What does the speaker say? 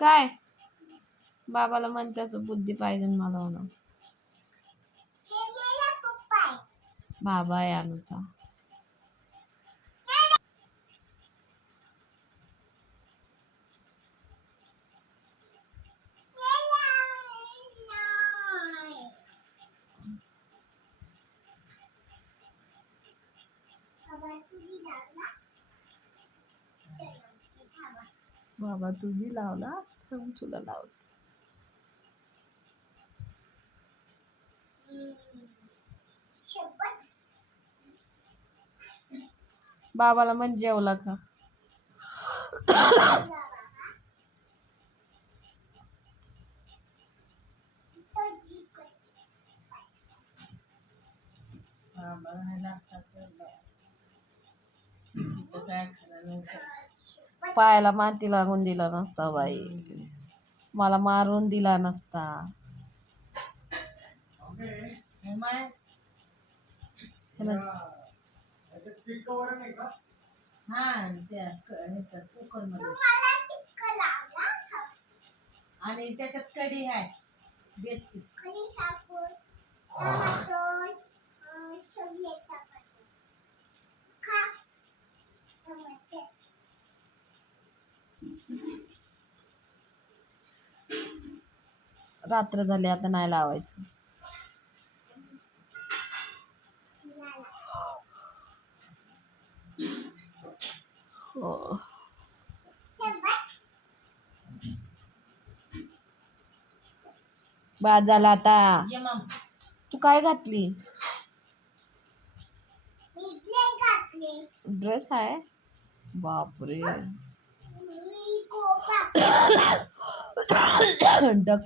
काय? बाबाला म्हण त्याचं बुद्धी पाहिजे मला म्हणून. बाबा आहे अनुचा. बाबा तुम्ही लावला मग तुला लावते. बाबाला मन जेवला का? पायाला माती लागून दिला नसता बाई. मला मारून दिला नसता. आणि त्याच्यात कढी आहे बेच की. रात्र झाली आता नाही लावायचं. हो. बाद झाला आता. तू काय घातली. ड्रेस आहे? बापरे. duck.